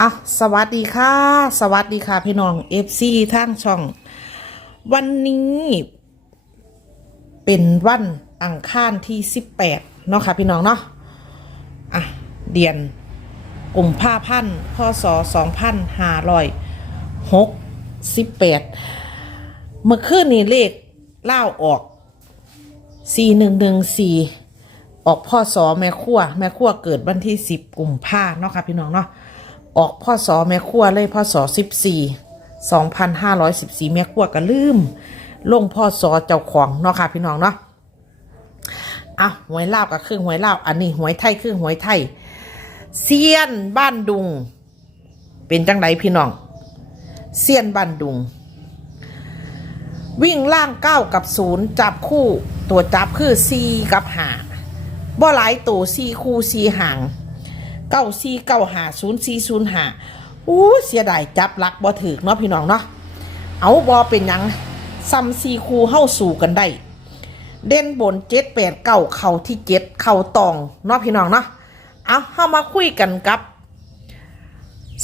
อะสวัสดีค่ะ สวัสดีค่ะ พี่น้องเอฟซีทางช่อง วันนี้ เป็นวันอังคารที่18เนาะค่ะ พี่น้องเนาะอะเดือนกลุ่มผ้าพันธ์พศ2568เมื่อคืนนี้เลขเล่าออก4114ออกพ่อสอแม่ขั้วแม่ขั้วเกิดวันที่10กุมภาเนาะค่ะ พี่น้องเนาะ ออกพ่อสอแม่ขั้วเลยพ่อสอสิบสี่สองพันห้าร้อยสิบสี่แม่ขั้วก็ลืมลงพ่อสอเจ้าของเนาะค่ะพี่น้องเนาะอะหวยลาวกับครึ่งหวยลาวอันนี้หวยไทยครึ่งหวยไทยเซียนบ้านดุง เป็นจังไดพี่น้องเซียนบ้านดุง วิ่งล่างเก้ากับศูนย์จับคู่ตัวจับคือซีกับหาบ่หลายตัวซีคู่ซีห่าง เก้าสี่เก้าหาศูนย์สี่ศูนย์หาอู้เสียดายจับหลักบ่ถือเนาะพี่น้องเนาะเอาบอเป็นยังซัมซีคูเข้าสู่กันได้ เด่นบนเจ็ดแปดเก้าเข่าที่เจ็ดเข่าตองเนาะพี่น้องเนาะเอาเข้ามาคุยกันกับ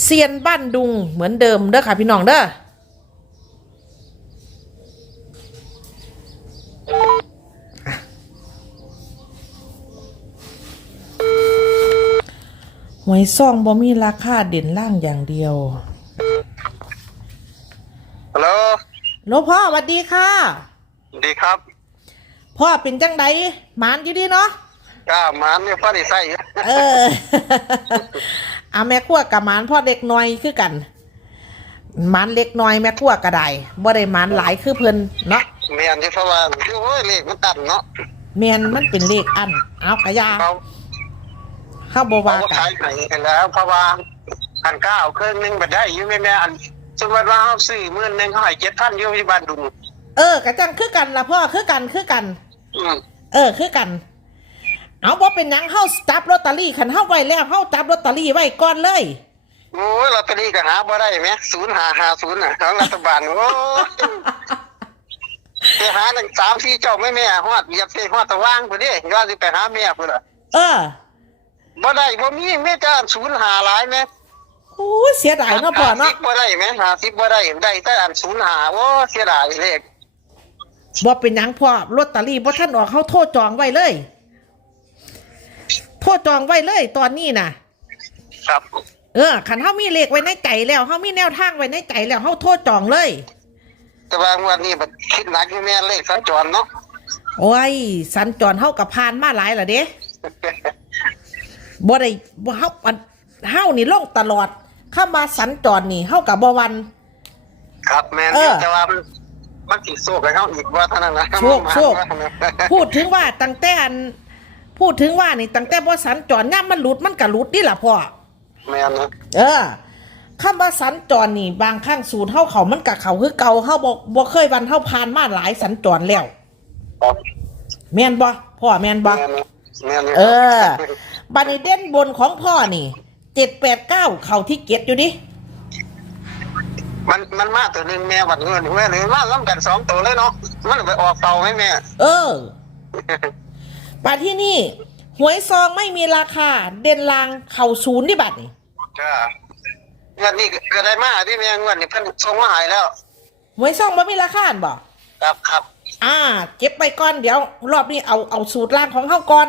เซียนบ้านดุงเหมือนเดิมเด้อค่ะพี่น้องเด้อ หวยซ่องบ่มีราคาเด่นล่างอย่างเดียวฮัลโหลโลพ่อสวัสดีค่ะดีครับพ่อเป็นจังไดหมานอยู่ดีเนาะก้ามันเนี่ยพ่อได้ใส่อยู่เอออาแม่ขั้วกับหมานพ่อเด็กน้อยคือกันหมานเล็กน้อยแม่ขั้วก็ได้บ่ได้หมานหลายคือเพิ่นเนาะเมียนที่เพราะว่าโอ้ยเลขมันตันเนาะแม่นมันเป็นเลขอันเอากะยา เขาเฮาบ่เขาว่าก็กัขานยไหนกันแล้ว เพราะว่าอันเก้าเครื่องหนึงไปได้อยู่แม่แม่อันสมมติว่าเขาซื้อมื่อนึงเขาให้เจ็ดพันอยู่ที่บ้านดุงเออกะจังคือกันล่ะพ่อคือกันคือกัน อืมเออคือกัน เอาบ่เป็นหยังเฮาจับลอตเตอรี่คันเฮาไว้แล้วเฮาจับลอตเตอรี่ไว้ก่อนเลย โอ้ยลอตเตอรี่ก็หาบ่ได้ไหมศูนย์หาหาศูนย์น่ะของรัฐบาลโอ้ยไปหาหนึ่งสามสี่เจ้าแม่แม่ฮอดเหยียบเสฮอดตะว่างพุ่นดิย้อนสิไปหาแม่พุ่นน่ะ เออ บ่ได้บ่มีแม่จ้าศูนย์หาหลายแม่โอ้ยเสียดายเนาะพ่อเนาะสิบบ่ได้ไหมหาสิบบ่ได้ได้แต่อันศูนย์หาโอ้เสียดายเลขบ่เป็นหยังพ่อลอตเตอรี่บ่ทันออกเฮาโทษจองไว้เลย โทษจองไว้เลย ตอนนี้น่ะ ครับ เออคันเฮามีเลขไว้ในใจแล้วเฮามีแนวทางไว้ในใจแล้วเฮาโทษจองเลย แต่ว่างวันนี้บัดคิดหนักอยู่แม่เลขสัญจรเนาะโอ้ย สัญจรเฮากับพานมาหลายล่ะเด้ บ่ได้บ่เฮาอันเฮานี่ลงตลอดเข้ามาสัญจรนี่เฮากับบ่วัน ครับแม่นเออ แต่ว่ามันมันสิโซกให้เฮาอีกว่าเท่านั้นนะโชคโชคพูดถึงว่าตั้งแต่อันพูดถึงว่านี่ตั้งแต่บ่สัญจรย่ามมันหลุดมันก็หลุดนี่ล่ะพ่อ แม่นนะเออคำว่าสัญจรนี่บางครั้งสูตรเฮาเขามันกับเขาคือเก่าเฮาบ่บ่เคยวันเฮาผ่านมาหลายสัญจรแล้ว ครับแม่นบ่พ่อแม่นบ่ แม่นนะแม่นยู่เออ บัดนี้เด่นบนของพ่อนี่เจ็ดแปดเก้าเข้าที่เจ็ดอยู่ดิมันมันมาตัวหนึงแม่บัดเงินแม่เลยมาล้ำกันสองตัวเลยเนาะมันไปออกเป่าให้แม่เออบัดที่นี่หวยซองไม่มีราคา เด่นลางเข่าศูนย์นี่บัดนี่จ้าเงินนี่ก็ได้มาที่แม่เงินนี่เพิ่นส่งมาให้แล้วหวยซองไม่มีราคาอันบ่ครับครับ อ่า เก็บไปก่อนเดี๋ยว รอบนี้เอาเอาสูตรล่างของเฮาก่อน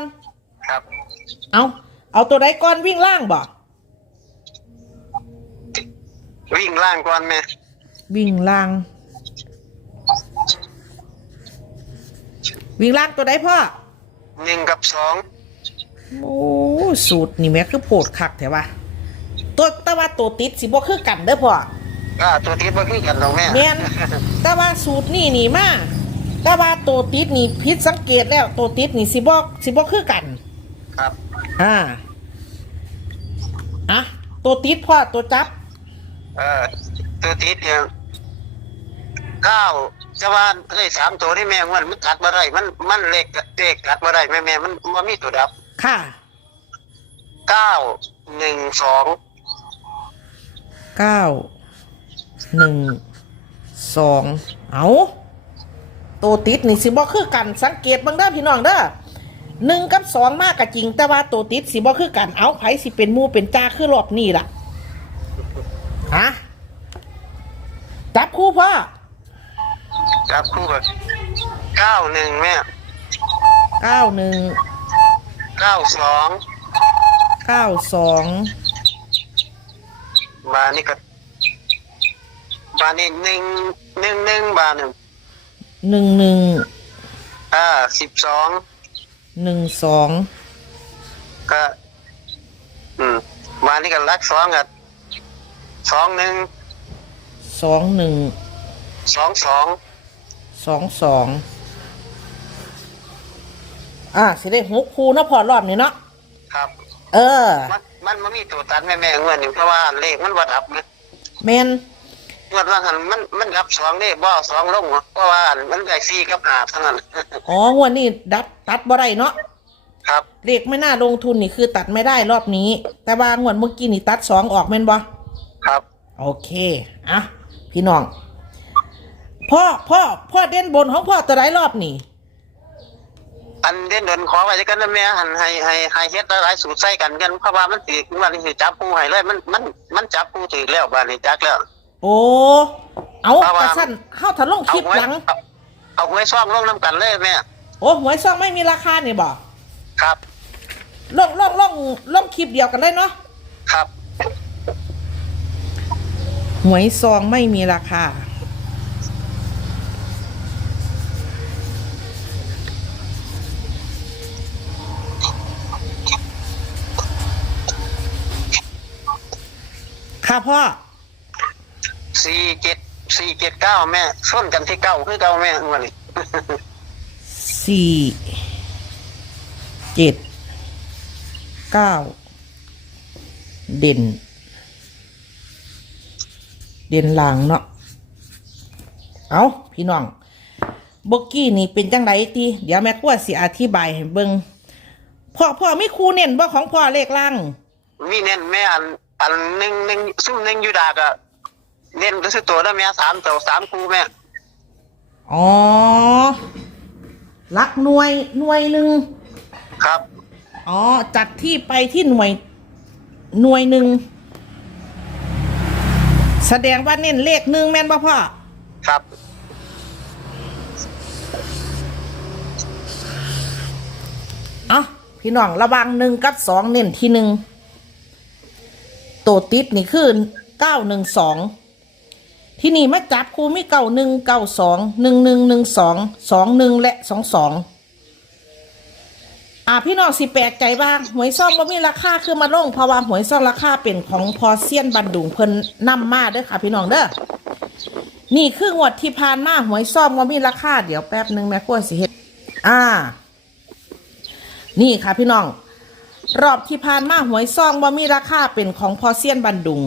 ครับ เอาเอาตัวใดก่อนวิ่งล่างบ่วิ่งล่างก่อนแม่วิ่งล่าง วิ่งล่างตัวใดพ่อหนึ่งกับสองโอ้สูตรนี่แม่คือโพดคักแถวะตัวแต่ว่าตัวติดสิบ่คือกันเด้อพ่ออ่าตัวที่บ่คือกันดอกแม่แม่นแต่ว่าสูตรนี่นี่มาแต่ว่าตัวติดนี่ผิดสังเกตแล้วตัวติดนี่สิบ่สิบ่คือกัน ครับ อ่า อะ ตัวติดพ่อตัวจับ เออตัวติดเนี่ยเก้าจะว่าเลขสามตัวนี่แม่มันมันกัดมาได้ มันมันเลขเลขกัดมาได้แม่แม่มันมันมีตัวดับค่ะเก้าหนึ่งสองเก้าหนึ่งสองเอาตัวติดนี่สิบ่คือกันสังเกตเบางเด้อพี่น้องเด้อ หนึ่งกับสองมากกะจริง แต่ว่าตัวติดสิบ่คือกันเอาไผสิเป็นหมูเป็นจ้าคือรอบนี้ล่ะฮะจับคู่พ่อจับคู่กับเก้าหนึ่งแม่เก้าหนึ่งเก้าสองเก้าสองบาทนี่ก็บาทนี่หนึ่งหนึ่งหนึ่งบาทหนึ่งหนึ่งหนึ่งอ่าสิบสอง หนึ่งสองก็ อืมบาทนี่ก็รักสองกับสองหนึ่งสองหนึ่งสองสองสองสองอ่าสิได้หกคู่เนาะพอรอบนี้เนาะครับ เออ มันมันมันมีตัวตัดแม่แม่ๆเงินอยู่เพราะว่าเลขมันวัดอับนะแมน เงินว่าหันมันมันรับสองเลขบ่เอาสองลงเพราะว่ามันได้สี่กับห้าเท่านั้น อ๋องวดนี้ดัดตัดบ่ได้เนาะครับเลขไม่น่าลงทุนนี่คือตัดไม่ได้รอบนี้ แต่ว่างวดเมื่อกี้นี่ตัดสองออกแม่นบ่ครับ โอเคอะพี่น้องพ่อพ่อพ่อเด่นบนของพ่อตัวไรรอบนี่อันเด่นเดินขอไว้จักกันนะแม่หันให้ให้ให้เฮ็ดหลายๆสูตรใส่กันกันเพราะว่ามันสิวันนี้สิจับผู้ให้เลยมันมันมันจับผู้ถือแล้วบาดนี้จักแล้ว โอ้ เอาเพราะว่า กระสั้นเข้าทะลงคเอาลิปหวยหลัง เอาเอาหวยซ่องลงน้ำกันเลยแม่โอ้หวยซองไม่มีราคานี่บ่ครับ ลงลงลงลงคลิปเดียวกันเลยเนาะครับ หวยซองไม่มีราคา ค่ะพ่อ สี่เจ็ดสี่เจ็ดเก้าแม่ส้นกันที่เก้าคือเก้าแม่วันนี้ สี่เจ็ดเก้าเด่น เด่นหลังเนาะเอาพี่น้องบกกี้นี่เป็นจังไรตีเดี๋ยวแม่กลัวสิอธิบายให้เบิงพ่อพ่อไม่ครูเน้นบ่ของพ่อเลขล่าง มีเน้นแม่อันอันหนึ่งหนึ่งซุ่มหนึ่งอยูดากะ เน้นก็คือตัวแล้วแม่สามตัวสามคู่แม่อ๋อลักหน่วยหน่วยหนึ่งครับอ๋อจัดที่ไปที่หน่วย หน่วยหนึ่งแสดงว่าเน้นเลขหนึ่งแม่นป่ะพ่อครับเอะพี่น้องระวังหนึ่งกับสองเน้นที่หนึ่งตัวติดนี่คือเก้าหนึ่งสอง ที่นี่มาจับครูมีเก้าหนึ่งเก้าสองหนึ่งหนึ่งหนึ่งสองสองหนึ่งและสองสองอ่าพี่น้องสิแปลกใจบ้างหวยซ่องว่ามีราคาคือมาลงเพราะว่าหวยซ่องราคาเป็นของพอเซียนบันดุงเพิ่นนำมาเด้อค่ะ พี่น้องเด้อนี่คืองวดที่ผ่านมาหวยซ่องว่ามีราคาเดี๋ยวแป๊บหนึ่งแม่กลัวสิเฮ็ดอ่า นี่ค่ะพี่น้องรอบที่ผ่านมาหวยซองบ่มีราคาเป็นของพอเซียนบันดุง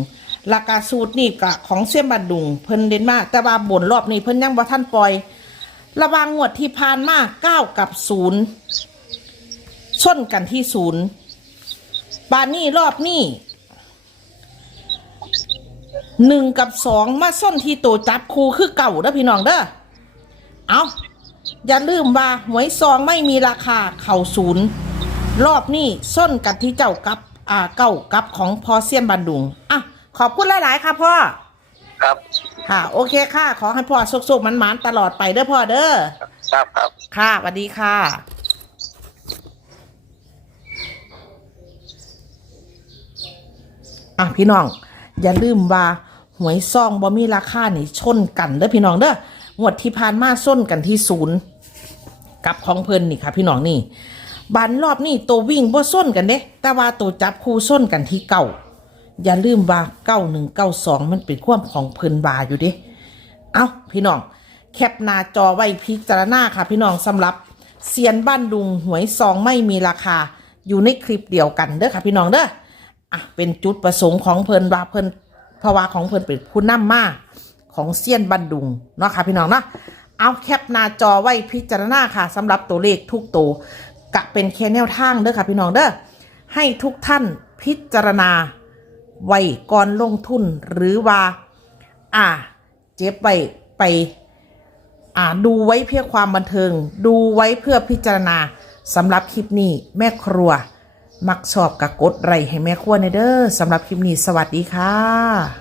ราคาสูตรนี่กะของเซียนบันดุงเพิ่นเด่นมาก แต่ว่าบนรอบนี้เพิ่นยังบ่ทันปล่อย ระวางงวดที่ผ่านมาเก้ากับศูนย์ชนกันที่ศูนย์บานนี้รอบนี้หนึ่งกับสองมาส้นที่ตัวจับคูคือเก่าเด้อพี่น้องเด้อเอาอย่าลืมว่าหวยซองไม่มีราคาเข่าศูนย์รอบนี้ส้นกันที่เจ้ากับอ่าเก้ากับของพอเซียนบันดุงอะ ขอบคุณหลาย ๆ ค่ะพ่อ ครับ ค่ะ โอเคค่ะ ขอให้พ่อสุกๆมันๆตลอดไปเด้อพ่อเด้อครับครับ ค่ะสวัสดีค่ะ อะพี่น้อง อย่าลืมว่าหวยซองบ่มีราคานี่ชนกันเด้อพี่น้องเด้องวดที่ผ่านมาส้นกันที่ศูนย์กับของเพิ่นนี่ค่ะ พี่น้องนี่บันรอบนี้ตัววิ่งบ่ส้นกันเด้แต่ว่าตัวจับคู่ส้นกันที่เก่า อย่าลืมว่าเก้าหนึ่งเก้าสองมันเป็นความของเพิ่นบาอยู่ด้เอาพี่น้อง แคปหน้าจอไว้พิจารณาค่ะ พี่น้องสำหรับเซียนบ้านดุงหวยซองไม่มีราคาอยู่ในคลิปเดียวกันเด้อค่ะ พี่น้องเด้ออะเป็นจุดประสงค์ของเพิ่นว่าเพิ่นเพราว่าของเพิ่นเป็นผู้นำมาของเซียนบ้านดุงเนาะค่ะพี่น้องเนาะเอาแคปหน้าจอไว้พิจารณาค่ะสำหรับตัวเลขทุกตัวกะเป็นแค่แนวทางเด้อค่ะพี่น้องเด้อให้ทุกท่านพิจารณา ไว้ก่อนลงทุนหรือว่า อ่า เจ็บไว้ไป อ่าดูไว้เพื่อความบันเทิง ดูไว้เพื่อพิจารณาสำหรับคลิปนี้แม่ครัว มักชอบกับกดไรให้แม่ครัวในเด้อสำหรับคลิปนี้สวัสดีค่ะ